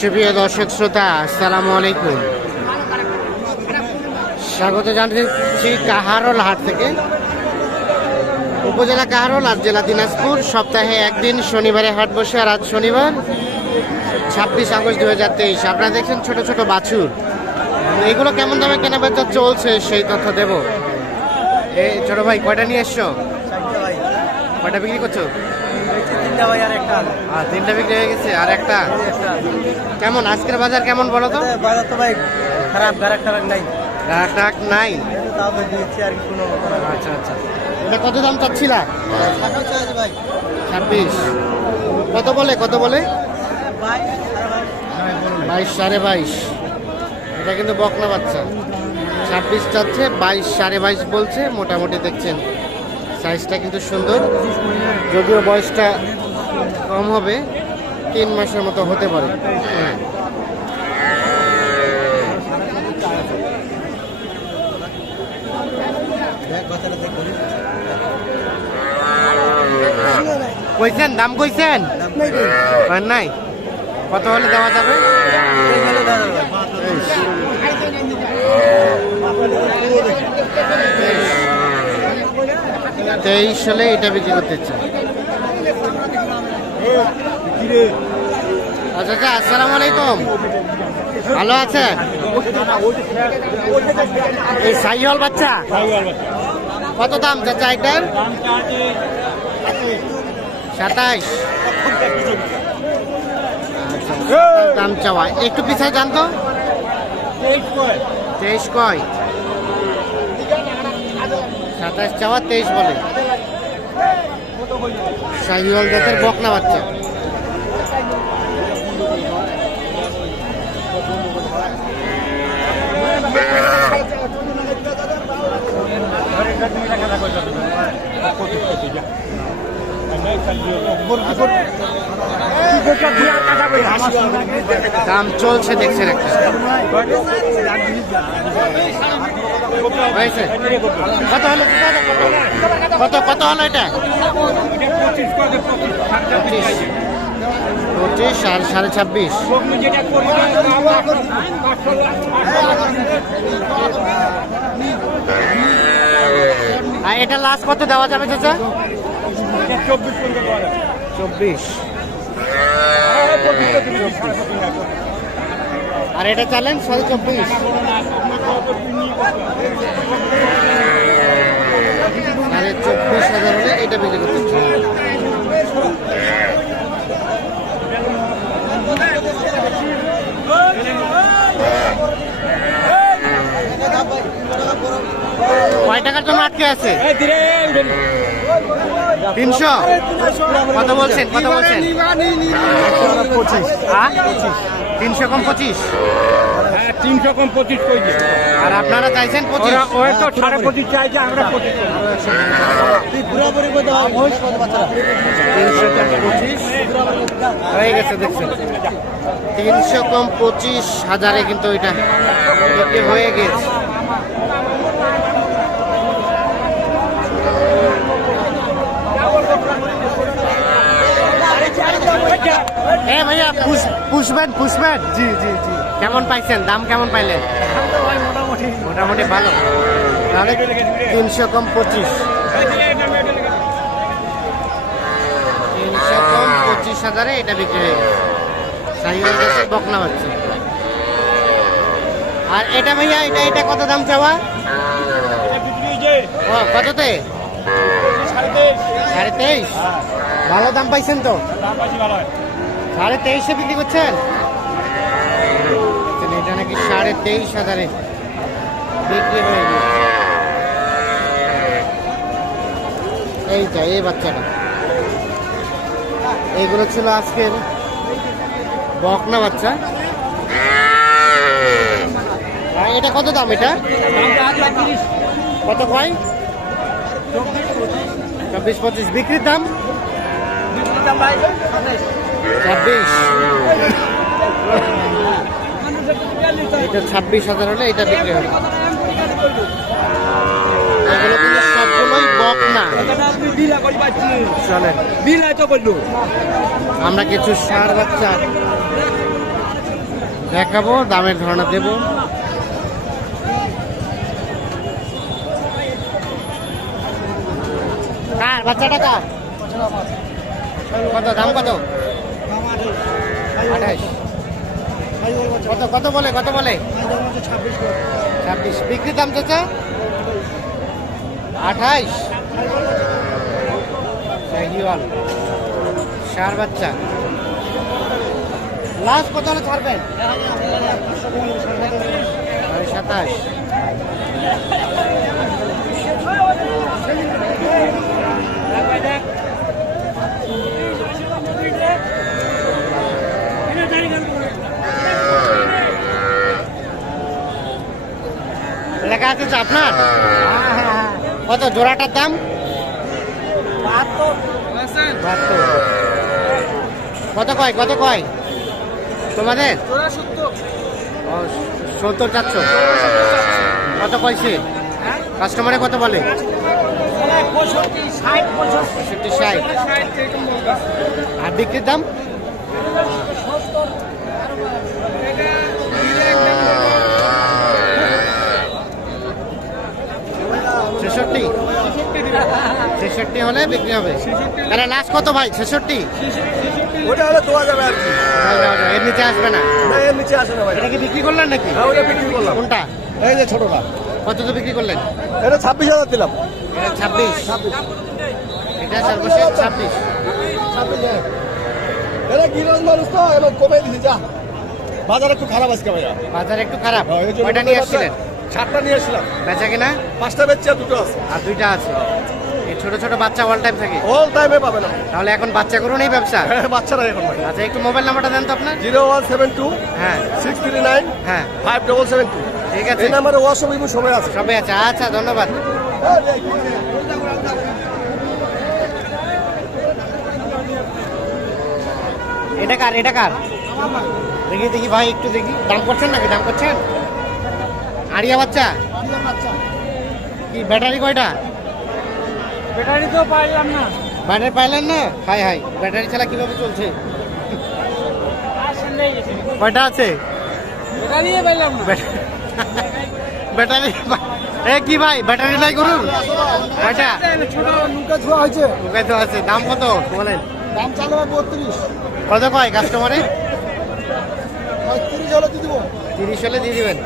সুপ্রিয় দর্শক শ্রোতা, আসসালামু আলাইকুম। স্বাগত জানাচ্ছি কাহারোল হাট থেকে। উপজেলা কাহারোল আর জেলা দিনাজপুর। সপ্তাহে একদিন শনিবারে হাট বসে আর আজ শনিবার, ছাব্বিশ আগস্ট দু হাজার তেইশ। আপনারা দেখছেন ছোট ছোট বাছুর। এগুলো কেমন দামে কেনা বেচা চলছে সেই তথ্য দেব। এই ছোট ভাই, কয়টা নিয়ে এসছো? কয়টা বিক্রি করছ? আর একটা আর তিনটা বিক্রি হয়ে গেছে আর একটা? কেমন আজকের বাজার কেমন বলো তো? বাজার তো ভাই খারাপ গারাক টারাক নাই। টাক নাই? তাও তো দিয়েছি আর কোনো আচ্ছা আচ্ছা। এটা কত দাম চাচ্ছিলা? ভাই। ছাব্বিশ। কত বলে কত বলে? বাইশ সাড়ে বাইশ। এটা কিন্তু বকনা বাচ্চা। ছাব্বিশ চাচ্ছে বাইশ সাড়ে বাইশ বলছে। মোটামুটি দেখছেন সাইজটা কিন্তু সুন্দর। যদিও বয়সটা কম হবে, তিন মাসের মতো হতে পারে। কইছেন, দাম কইছেন? নাই? কত হলে দেওয়া যাবে? তেইশ। সালে এটা বিক্রি করতে চাই আচ্ছা আচ্ছা আসসালামু আলাইকুম। ভালো আছেন? এই সাইহল বাচ্চা? কত দাম চাচা এটার? সাতাইশ। আচ্ছা, দাম চাওয়া। একটু পিছায় জানতো তেইশ কয়? সাতাইশ চাওয়া তেইশ বলে। শাহিওয়াল জাতের বকনা বাচ্চা। দাম চলছে দেখছেন একটা। কত হলো কত কত হলো? এটা? পঁচিশ আর সাড়ে ছাব্বিশ। আর এটা লাস্ট কত দেওয়া যাবে চাচা? চব্বিশ। আর এটা চালেন সাড়ে চব্বিশ। সাড়ে চব্বিশ হাজার হলে এটা বিক্রি করতে। কয় টাকার জন্য আটকে আছে? তিনশো? কত বলছেন? কত বলছেন? হ্যাঁ? তিনশো কম পঁচিশ? হ্যাঁ তিনশো কম পঁচিশ কইছে আর আপনারা চাইছেন পঁচিশ? ওই তো সাড়ে পঁচিশ চাইছে আমরা পঁচিশ তিনশো পঁচিশ হয়ে গেছে দেখছেন? তিনশো কম পঁচিশ হাজারে কিন্তু এটা হয়ে গেছে। এ ভাইয়া পুষ- পুষবেন পুষবেন। জি জি জি। কেমন পাইছেন? দাম কেমন পাইলেন মোটামুটি মোটামুটি ভালো। তাহলে তিনশো কম পঁচিশ। তিনশো কম পঁচিশ হাজারে এটা বিক্রি হয়ে গেছে। গাছের বকনা বাচ্চা আর এটা ভাইয়া এটা এটা কত দাম চাওয়া? ও কততে? সাড়ে তেইশ। ভালো দাম পাইছেন তো? সাড়ে তেইশে বিক্রি করছেন? এটা নাকি সাড়ে তেইশ হাজারে বিক্রি হয়ে গেছে এইটা এই বাচ্চাটা। এইগুলো ছিল আজকের বকনা বাচ্চা। এটা কত দাম এটা? কত কয় চব্বিশ পঁচিশ। বিক্রির দাম? ছাব্বিশ এটা ছাব্বিশ হাজার হলে এটা বিক্রি হবে। আমরা কিছু সার বাচ্চা দেখাবো, দামের ধারণা দেবো। বাচ্চাটা কার? কত, দাম কত? আঠাইশ কত কত বলে কত বলে? ছাব্বিশ। বিক্রি দাম চাচা? আঠাইশ সার বাচ্চা। লাস্ট কত হলে ছাড়বেন? সাতাশ। লেখা আছে আপনার? কত, জোড়াটার দাম? কত কয় কত কয়? তোমাদের? সত্তর চারশো। কত কয়ছে কাস্টমারে কত বলে? আর বিক্রির দাম ছেষট্টি ছেষট্টি হলে বিক্রি হবে। তাহলে লাস্ট কত ভাই? ছেষট্টি? ওটা হলে দেওয়া যাবে আর কি। এর নিচে আসবে না। না এর নিচে আসে না ভাই। এটা কি বিক্রি করলেন নাকি? হ্যাঁ ওটা বিক্রি করলাম। কোনটা? এই যে ছোটটা। কত তো বিক্রি করলেন? এটা ছাব্বিশ হাজার দিলাম। এটা ছাব্বিশ। এটা সর্বশেষ ছাব্বিশ। ছাব্বিশ। এটা গিরজ মানুষ তো এবার কমে দিছি যা। বাজার একটু খারাপ আজকে ভাইয়া। বাজার একটু খারাপ। হ্যাঁ, এই জন্য নিয়ে আসছিলেন? সাতটা নিয়ে আসছিলাম। বেচা কিনা? পাঁচটা বেচছে দুটো আছে। আর দুইটা আছে। এই ছোট ছোট বাচ্চা অল টাইম থাকে। অল টাইমে পাবে না তাহলে এখন বাচ্চা করুন এই ব্যবসা। হ্যাঁ, বাচ্চারা এখন আচ্ছা একটু মোবাইল নাম্বারটা দেন তো আপনার। জিরো ওয়ান সেভেন টু হ্যাঁ। সিক্স থ্রি নাইন হ্যাঁ। Five double seven two. ঠিক আছে। এই নাম্বারে হোয়াটসঅ্যাপ ইমো সবাই আছে। সবাই আছে। আচ্ছা ধন্যবাদ। এটা কার? এটা কার? দেখি দেখি ভাই একটু দেখি। দাম করছেন নাকি? দাম করছেন? আড়িয়া বাচ্চা? কি ব্যাটারি কয়টা? ব্যাটারি তো পাইলাম না। ব্যাটারি পাইলেন না? হাই হাই ব্যাটারি ছাড়া কীভাবে চলছে? কয়টা আছে? ব্যাটারি পাইলাম না। ব্যাটারি এ কি ভাই ব্যাটারি নাই করুন কয়টা? ছোট নৌকা ধোয়া হয়েছে। আছে দাম কত? বলেন। দাম চালু হবে বত্রিশ। কত কয় কাস্টমারে তিরিশ হলে দিয়ে দিব। তিরিশ হলে দিয়ে দিবেন।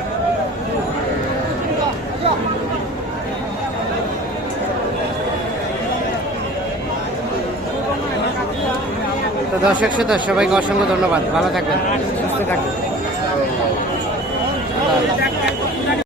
তো দর্শক শ্রোতা সবাইকে অসংখ্য ধন্যবাদ ভালো থাকবেন সুস্থ থাকবেন।